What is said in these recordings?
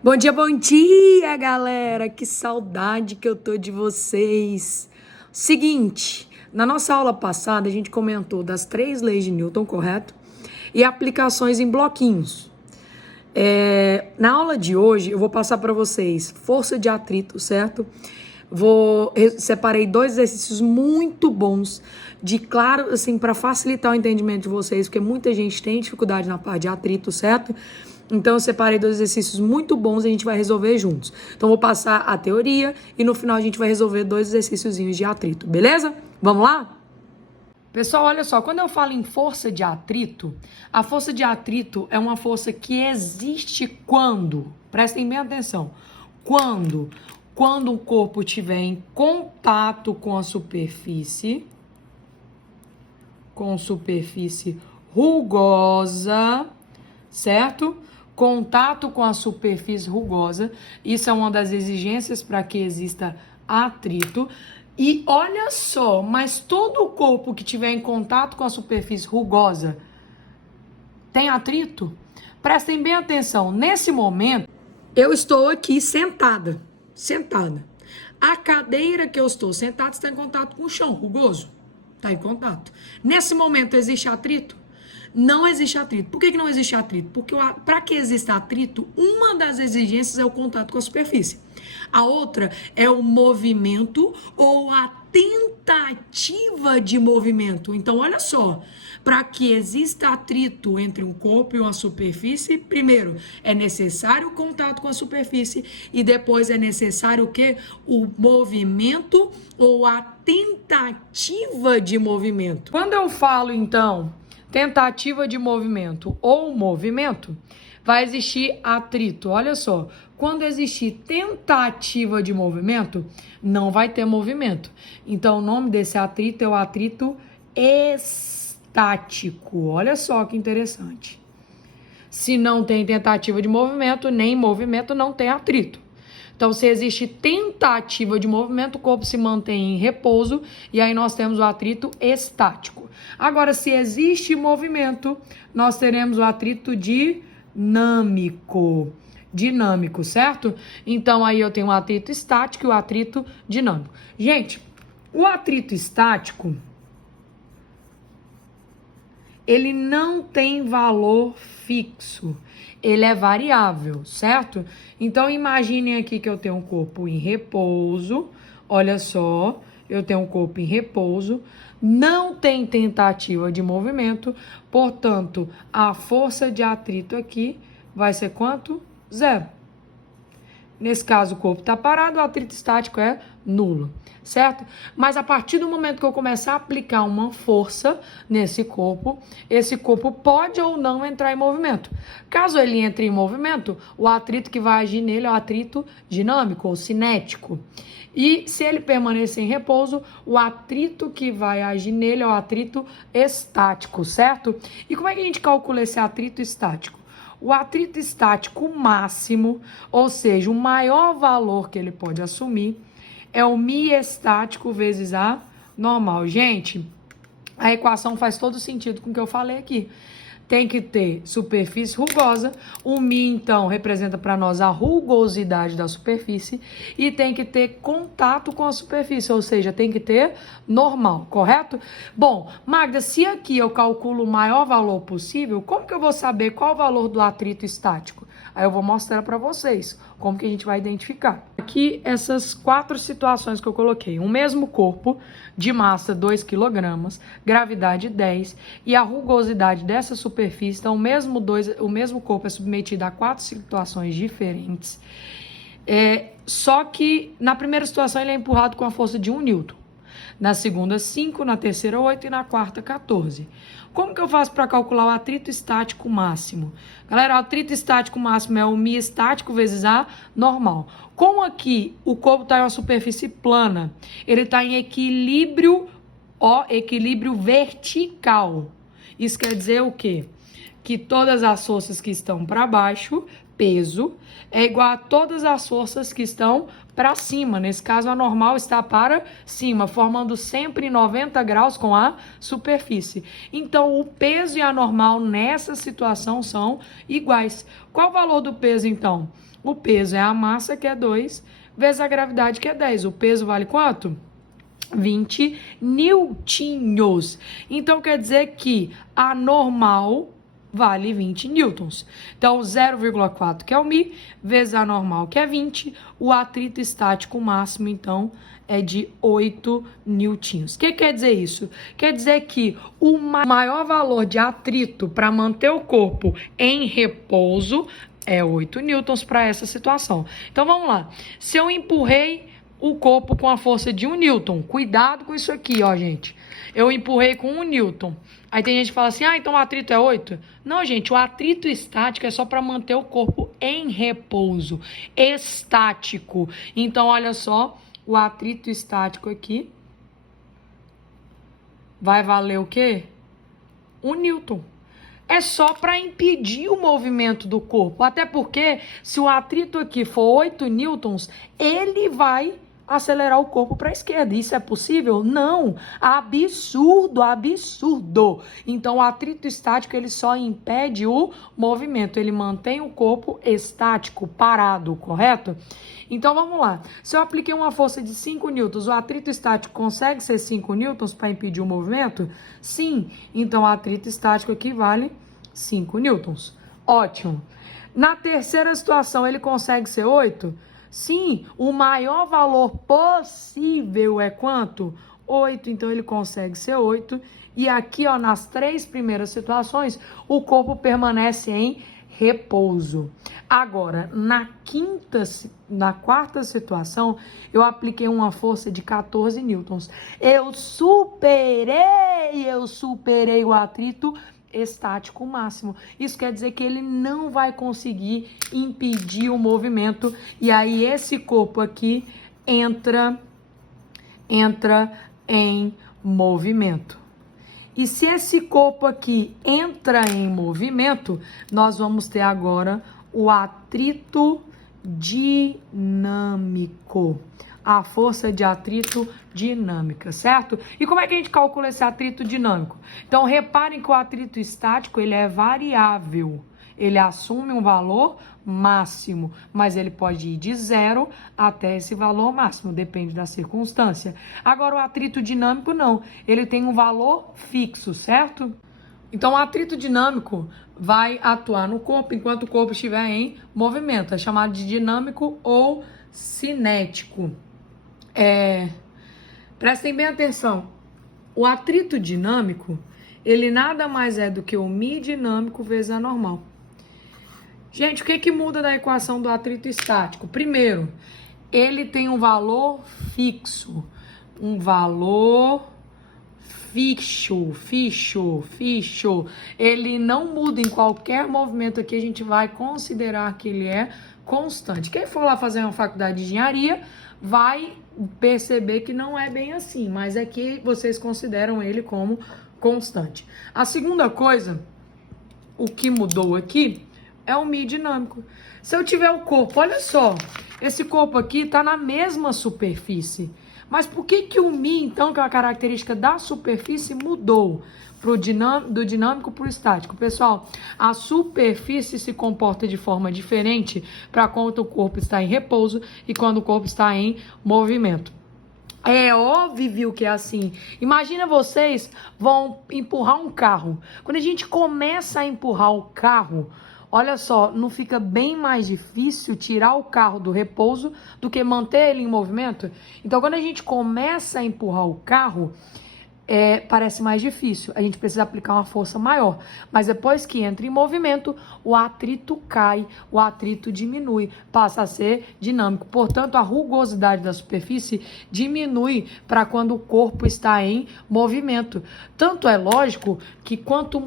Bom dia, galera! Que saudade que eu tô de vocês. Seguinte, na nossa aula passada a gente comentou das 3 leis de Newton, correto? E aplicações em bloquinhos. Na aula de hoje eu vou passar para vocês força de atrito, certo? Separei 2 exercícios muito bons, claro, assim, para facilitar o entendimento de vocês, porque muita gente tem dificuldade na parte de atrito, certo? Então eu separei 2 exercícios muito bons e a gente vai resolver juntos. Então eu vou passar a teoria e no final a gente vai resolver 2 exercíciozinhos de atrito, beleza? Vamos lá? Pessoal, olha só, quando eu falo em força de atrito, a força de atrito é uma força que existe quando, prestem bem atenção, quando o corpo estiver em contato com a superfície rugosa, certo? Contato com a superfície rugosa, isso é uma das exigências para que exista atrito. E olha só, mas todo o corpo que tiver em contato com a superfície rugosa tem atrito? Prestem bem atenção, nesse momento eu estou aqui sentada. A cadeira que eu estou sentada está em contato com o chão rugoso. Está em contato. Nesse momento existe atrito? Não existe atrito. Por que não existe atrito? Porque para que exista atrito, uma das exigências é o contato com a superfície. A outra é o movimento ou a tentativa de movimento. Então, olha só, para que exista atrito entre um corpo e uma superfície, primeiro é necessário o contato com a superfície e depois é necessário o quê? O movimento ou a tentativa de movimento. Quando eu falo, então, tentativa de movimento ou movimento, vai existir atrito. Olha só, quando existir tentativa de movimento, não vai ter movimento. Então, o nome desse atrito é o atrito estático. Olha só que interessante. Se não tem tentativa de movimento, nem movimento, não tem atrito. Então, se existe tentativa de movimento, o corpo se mantém em repouso e aí nós temos o atrito estático. Agora, se existe movimento, nós teremos o atrito dinâmico, certo? Então, aí eu tenho o atrito estático e o atrito dinâmico. Gente, o atrito estático, ele não tem valor fixo, ele é variável, certo? Então, imaginem aqui que eu tenho um corpo em repouso, olha só, eu tenho um corpo em repouso, não tem tentativa de movimento, portanto, a força de atrito aqui vai ser quanto? 0. Nesse caso, o corpo está parado, o atrito estático é nulo, certo? Mas a partir do momento que eu começar a aplicar uma força nesse corpo, esse corpo pode ou não entrar em movimento. Caso ele entre em movimento, o atrito que vai agir nele é o atrito dinâmico ou cinético. E se ele permanecer em repouso, o atrito que vai agir nele é o atrito estático, certo? E como é que a gente calcula esse atrito estático? O atrito estático máximo, ou seja, o maior valor que ele pode assumir, é o μ estático vezes A normal. Gente, a equação faz todo sentido com o que eu falei aqui. Tem que ter superfície rugosa, o μ, então, representa para nós a rugosidade da superfície, e tem que ter contato com a superfície, ou seja, tem que ter normal, correto? Bom, Magda, se aqui eu calculo o maior valor possível, como que eu vou saber qual o valor do atrito estático? Aí eu vou mostrar para vocês como que a gente vai identificar. Aqui, essas 4 situações que eu coloquei. Um mesmo corpo de massa 2 kg, gravidade 10 e a rugosidade dessa superfície. Então, o mesmo corpo é submetido a 4 situações diferentes. Só que na primeira situação ele é empurrado com a força de 1 Newton. Na segunda, 5, na terceira, 8 e na quarta, 14. Como que eu faço para calcular o atrito estático máximo? Galera, o atrito estático máximo é o μ estático vezes A normal. Como aqui o corpo está em uma superfície plana, ele está em equilíbrio, equilíbrio vertical. Isso quer dizer o quê? Que todas as forças que estão para baixo peso é igual a todas as forças que estão para cima. Nesse caso, a normal está para cima, formando sempre 90 graus com a superfície. Então, o peso e a normal nessa situação são iguais. Qual o valor do peso, então? O peso é a massa, que é 2, vezes a gravidade, que é 10. O peso vale quanto? 20 newtinhos. Então, quer dizer que a normal vale 20 newtons. Então, 0,4, que é o mi, vezes a normal, que é 20, o atrito estático máximo, então, é de 8 newtons. O que quer dizer isso? Quer dizer que o maior valor de atrito para manter o corpo em repouso é 8 newtons para essa situação. Então, vamos lá. Se eu empurrei o corpo com a força de 1 newton, cuidado com isso aqui, ó, gente. Eu empurrei com 1 newton. Aí tem gente que fala assim, então o atrito é 8? Não, gente, o atrito estático é só para manter o corpo em repouso, estático. Então, olha só, o atrito estático aqui vai valer o quê? 1 newton. É só para impedir o movimento do corpo. Até porque, se o atrito aqui for 8 newtons, ele vai acelerar o corpo para a esquerda. Isso é possível? Não. Absurdo, absurdo. Então, o atrito estático, ele só impede o movimento. Ele mantém o corpo estático, parado, correto? Então, vamos lá. Se eu apliquei uma força de 5 newtons, o atrito estático consegue ser 5 newtons para impedir o movimento? Sim. Então, o atrito estático aqui vale 5 newtons. Ótimo. Na terceira situação, ele consegue ser 8? Sim, o maior valor possível é quanto? 8, então ele consegue ser 8. E aqui, ó, nas 3 primeiras situações, o corpo permanece em repouso. Agora, na quarta situação, eu apliquei uma força de 14 newtons. Eu superei o atrito estático máximo. Isso quer dizer que ele não vai conseguir impedir o movimento e aí esse corpo aqui entra em movimento. E se esse corpo aqui entra em movimento, nós vamos ter agora o atrito dinâmico. A força de atrito dinâmica, certo? E como é que a gente calcula esse atrito dinâmico? Então, reparem que o atrito estático, ele é variável. Ele assume um valor máximo, mas ele pode ir de 0 até esse valor máximo, depende da circunstância. Agora, o atrito dinâmico, não. Ele tem um valor fixo, certo? Então, o atrito dinâmico vai atuar no corpo enquanto o corpo estiver em movimento. É chamado de dinâmico ou cinético. Prestem bem atenção. O atrito dinâmico, ele nada mais é do que o mi dinâmico vezes a normal. Gente, o que muda da equação do atrito estático? Primeiro, ele tem um valor fixo. Um valor fixo. Ele não muda em qualquer movimento aqui, a gente vai considerar que ele é constante. Quem for lá fazer uma faculdade de engenharia vai perceber que não é bem assim, mas é que vocês consideram ele como constante. A segunda coisa, o que mudou aqui, é o mi dinâmico. Se eu tiver o corpo, olha só, esse corpo aqui está na mesma superfície. Mas por que o mi, então, que é uma característica da superfície, mudou do dinâmico para o estático? Pessoal, a superfície se comporta de forma diferente para quando o corpo está em repouso e quando o corpo está em movimento. É óbvio que é assim. Imagina vocês vão empurrar um carro. Quando a gente começa a empurrar o carro, olha só, não fica bem mais difícil tirar o carro do repouso do que manter ele em movimento? Então, quando a gente começa a empurrar o carro, parece mais difícil. A gente precisa aplicar uma força maior. Mas depois que entra em movimento, o atrito cai, o atrito diminui, passa a ser dinâmico. Portanto, a rugosidade da superfície diminui para quando o corpo está em movimento. Tanto é lógico que quanto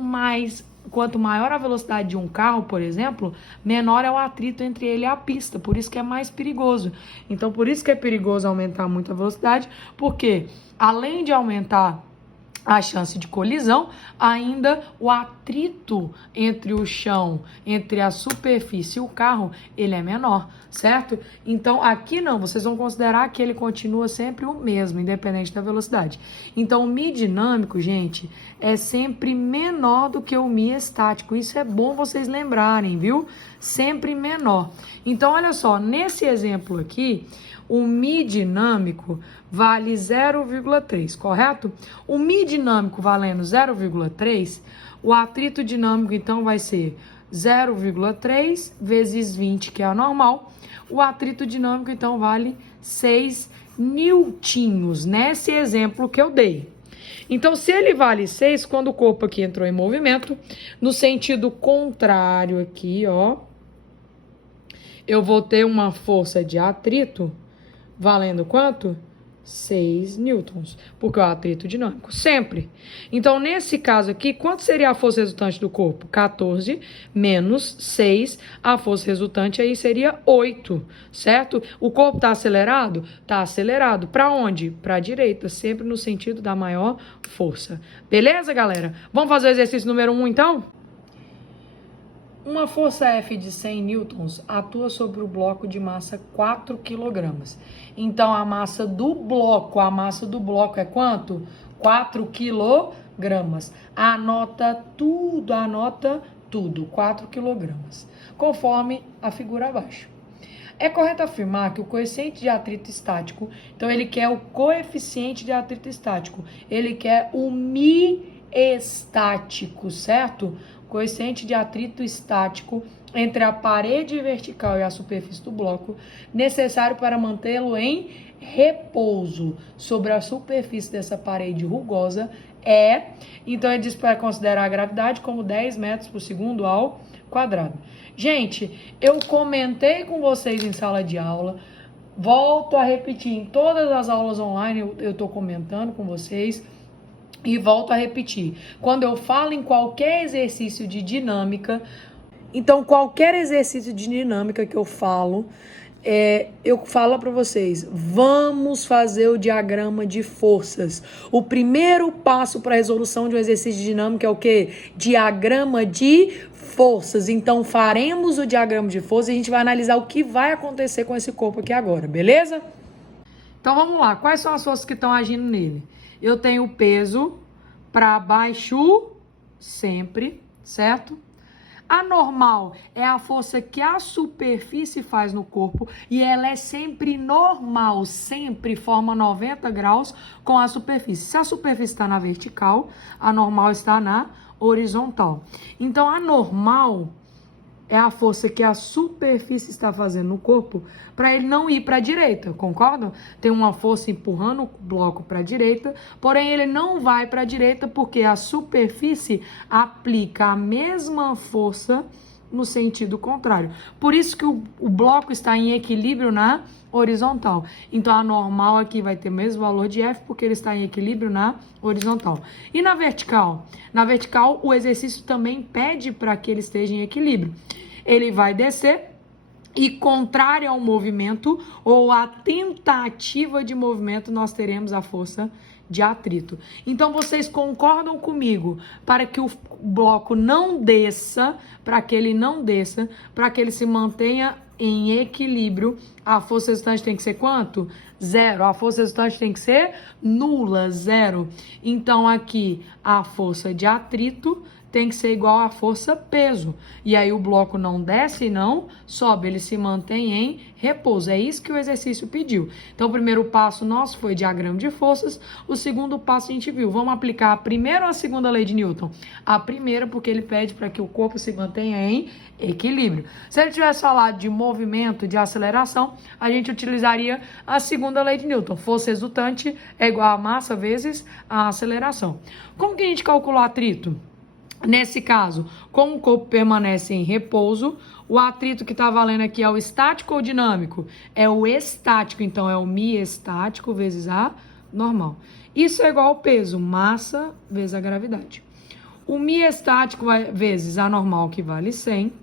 maior a velocidade de um carro, por exemplo, menor é o atrito entre ele e a pista. Por isso que é mais perigoso. Então, por isso que é perigoso aumentar muito a velocidade, porque além de aumentar a chance de colisão, ainda o atrito entre o chão, entre a superfície e o carro, ele é menor, certo? Então, aqui não, vocês vão considerar que ele continua sempre o mesmo, independente da velocidade. Então, o Mi dinâmico, gente, é sempre menor do que o Mi estático. Isso é bom vocês lembrarem, viu? Sempre menor. Então, olha só, nesse exemplo aqui, o Mi dinâmico vale 0,3, correto? O Mi dinâmico valendo 0,3, o atrito dinâmico, então, vai ser 0,3 vezes 20, que é a normal. O atrito dinâmico, então, vale 6 newtinhos, nesse exemplo que eu dei. Então, se ele vale 6, quando o corpo aqui entrou em movimento, no sentido contrário aqui, ó, eu vou ter uma força de atrito valendo quanto? 6 newtons, porque é o atrito dinâmico, sempre. Então, nesse caso aqui, quanto seria a força resultante do corpo? 14 menos 6, a força resultante aí seria 8, certo? O corpo está acelerado? Está acelerado. Para onde? Para a direita, sempre no sentido da maior força. Beleza, galera? Vamos fazer o exercício número 1, então? Uma força F de 100 newtons atua sobre o bloco de massa 4 kg. Então, a massa do bloco é quanto? 4 kg. Anota tudo, 4 kg. Conforme a figura abaixo. É correto afirmar que o coeficiente de atrito estático, então ele quer o coeficiente de atrito estático, ele quer o Mi estático, certo? Coeficiente de atrito estático entre a parede vertical e a superfície do bloco, necessário para mantê-lo em repouso sobre a superfície dessa parede rugosa então ele diz para considerar a gravidade como 10 metros por segundo ao quadrado. Gente, eu comentei com vocês em sala de aula, volto a repetir, em todas as aulas online eu estou comentando com vocês, e volto a repetir, quando eu falo em qualquer exercício de dinâmica, então qualquer exercício de dinâmica que eu falo para vocês, vamos fazer o diagrama de forças. O primeiro passo para a resolução de um exercício de dinâmica é o quê? Diagrama de forças. Então faremos o diagrama de forças e a gente vai analisar o que vai acontecer com esse corpo aqui agora, beleza? Então vamos lá, quais são as forças que estão agindo nele? Eu tenho o peso para baixo sempre, certo? A normal é a força que a superfície faz no corpo e ela é sempre normal, sempre forma 90 graus com a superfície. Se a superfície está na vertical, a normal está na horizontal. Então, a normal é a força que a superfície está fazendo no corpo para ele não ir para a direita, concordam? Tem uma força empurrando o bloco para a direita, porém ele não vai para a direita porque a superfície aplica a mesma força no sentido contrário. Por isso que o bloco está em equilíbrio na horizontal. Então, a normal aqui vai ter o mesmo valor de F porque ele está em equilíbrio na horizontal. E na vertical? Na vertical, o exercício também pede para que ele esteja em equilíbrio. Ele vai descer e, contrário ao movimento ou à tentativa de movimento, nós teremos a força de atrito. Então, vocês concordam comigo para que o bloco não desça, para que ele se mantenha em equilíbrio, a força resultante tem que ser quanto? 0. A força resultante tem que ser nula, 0. Então, aqui, a força de atrito tem que ser igual à força peso. E aí o bloco não desce e não sobe, ele se mantém em repouso. É isso que o exercício pediu. Então, o primeiro passo nosso foi diagrama de forças. O segundo passo a gente viu. Vamos aplicar a primeira ou a segunda lei de Newton? A primeira, porque ele pede para que o corpo se mantenha em equilíbrio. Se ele tivesse falado de movimento, de aceleração, a gente utilizaria a segunda lei de Newton. Força resultante é igual a massa vezes a aceleração. Como que a gente calcula o atrito? Nesse caso, como o corpo permanece em repouso, o atrito que está valendo aqui é o estático ou dinâmico? É o estático, então é o Mi estático vezes a normal. Isso é igual ao peso, massa vezes a gravidade. O Mi estático vezes a normal, que vale 100.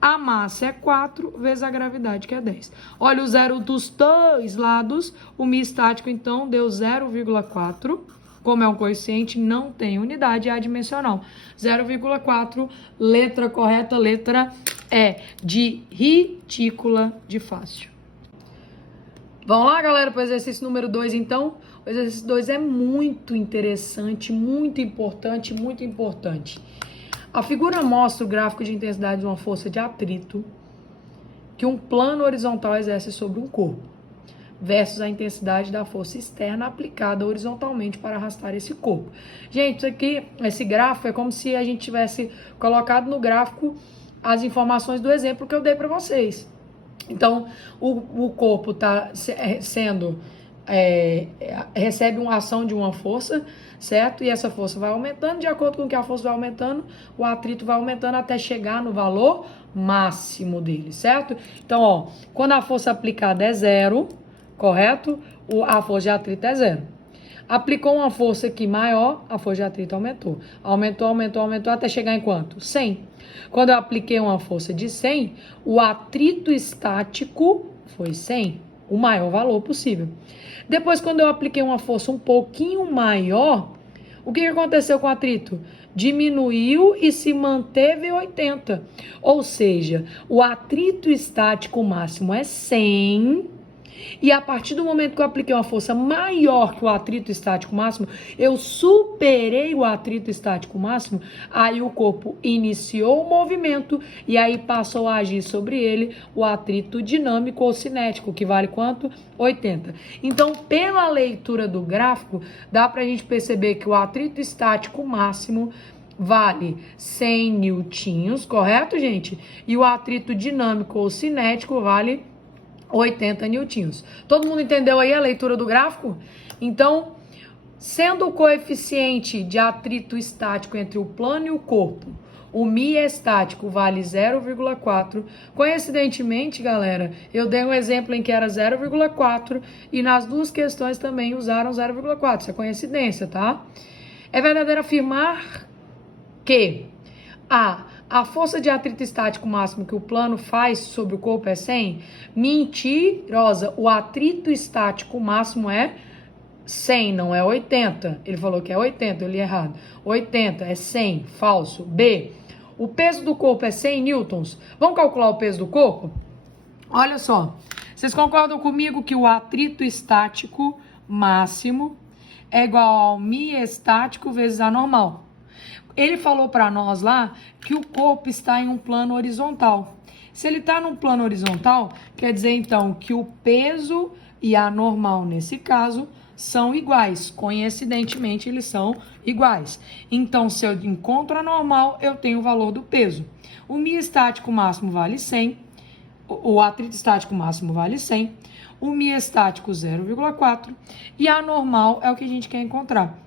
A massa é 4 vezes a gravidade, que é 10. Olha o zero dos dois lados. O Mi estático, então, deu 0,4 Como é um coeficiente, não tem unidade, é adimensional. 0,4, letra correta, letra E, de retícula de fácil. Vamos lá, galera, para o exercício número 2, então. O exercício 2 é muito interessante, muito importante, muito importante. A figura mostra o gráfico de intensidade de uma força de atrito que um plano horizontal exerce sobre um corpo, versus a intensidade da força externa aplicada horizontalmente para arrastar esse corpo. Gente, isso aqui, esse gráfico é como se a gente tivesse colocado no gráfico as informações do exemplo que eu dei para vocês. Então, o corpo está recebe uma ação de uma força, certo? E essa força vai aumentando, de acordo com que a força vai aumentando, o atrito vai aumentando até chegar no valor máximo dele, certo? Então, ó, quando a força aplicada é 0, correto? A força de atrito é 0. Aplicou uma força aqui maior, a força de atrito aumentou. Aumentou até chegar em quanto? 100. Quando eu apliquei uma força de 100, o atrito estático foi 100, o maior valor possível. Depois, quando eu apliquei uma força um pouquinho maior, o que aconteceu com o atrito? Diminuiu e se manteve 80. Ou seja, o atrito estático máximo é 100. E a partir do momento que eu apliquei uma força maior que o atrito estático máximo, eu superei o atrito estático máximo, aí o corpo iniciou o movimento e aí passou a agir sobre ele o atrito dinâmico ou cinético, que vale quanto? 80. Então, pela leitura do gráfico, dá pra gente perceber que o atrito estático máximo vale 100 newtons, correto, gente? E o atrito dinâmico ou cinético vale 80 newtons. Todo mundo entendeu aí a leitura do gráfico? Então, sendo o coeficiente de atrito estático entre o plano e o corpo, o μ estático vale 0,4. Coincidentemente, galera, eu dei um exemplo em que era 0,4 e nas duas questões também usaram 0,4. Isso é coincidência, tá? É verdadeiro afirmar que a força de atrito estático máximo que o plano faz sobre o corpo é 100? Mentirosa. O atrito estático máximo é 100, não é 80. Ele falou que é 80, eu li errado. 80 é 100, falso. B. O peso do corpo é 100 newtons. Vamos calcular o peso do corpo? Olha só. Vocês concordam comigo que o atrito estático máximo é igual ao μ estático vezes A normal? Ele falou para nós lá que o corpo está em um plano horizontal. Se ele está num plano horizontal, quer dizer então que o peso e a normal, nesse caso, são iguais. Coincidentemente, eles são iguais. Então, se eu encontro a normal, eu tenho o valor do peso. O μ estático máximo vale 100. O atrito estático máximo vale 100. O μ estático 0,4. E a normal é o que a gente quer encontrar.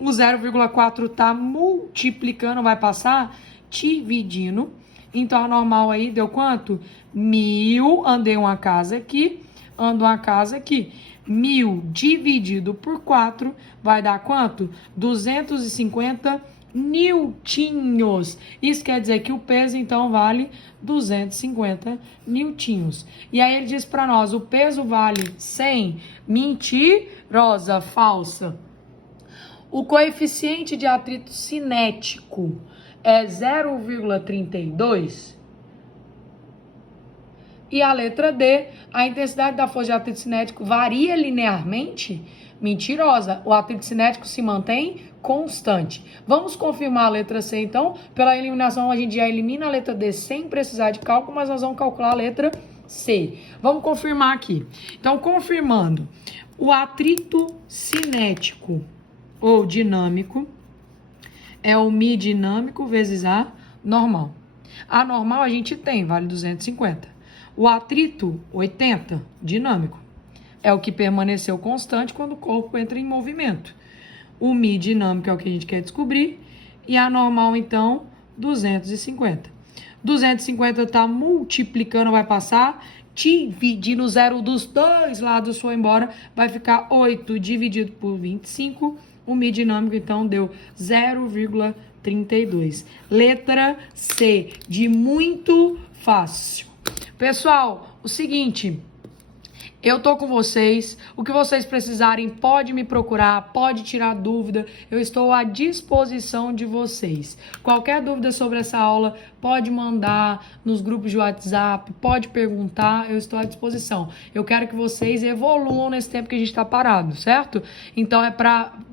O 0,4 está multiplicando, vai passar dividindo. Então, a normal aí deu quanto? 1000, andei uma casa aqui, ando uma casa aqui. 1000 dividido por 4 vai dar quanto? 250 newtinhos. Isso quer dizer que o peso, então, vale 250 newtinhos. E aí ele diz para nós, o peso vale 100. Mentirosa, falsa. O coeficiente de atrito cinético é 0,32. E a letra D, a intensidade da força de atrito cinético varia linearmente? Mentirosa. O atrito cinético se mantém constante. Vamos confirmar a letra C, então. Pela eliminação, a gente já elimina a letra D sem precisar de cálculo, mas nós vamos calcular a letra C. Vamos confirmar aqui. Então, confirmando, o atrito cinético ou dinâmico é o μ dinâmico vezes A normal. A normal a gente tem, vale 250. O atrito, 80, dinâmico. É o que permaneceu constante quando o corpo entra em movimento. O μ dinâmico é o que a gente quer descobrir. E a normal, então, 250. 250 está multiplicando, vai passar. Dividindo o zero dos dois lados, foi embora. Vai ficar 8 dividido por 25. O μ dinâmico, então, deu 0,32. Letra C, de muito fácil. Pessoal, o seguinte, Eu tô com vocês. O que vocês precisarem, pode me procurar, pode tirar dúvida. Eu estou à disposição de vocês. Qualquer dúvida sobre essa aula, pode mandar nos grupos de WhatsApp, pode perguntar, eu estou à disposição. Eu quero que vocês evoluam nesse tempo que a gente está parado, certo? Então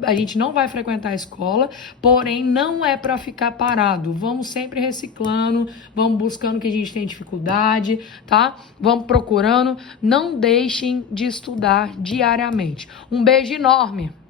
a gente não vai frequentar a escola, porém não é para ficar parado. Vamos sempre reciclando, vamos buscando o que a gente tem dificuldade, tá? Vamos procurando, não deixem de estudar diariamente. Um beijo enorme!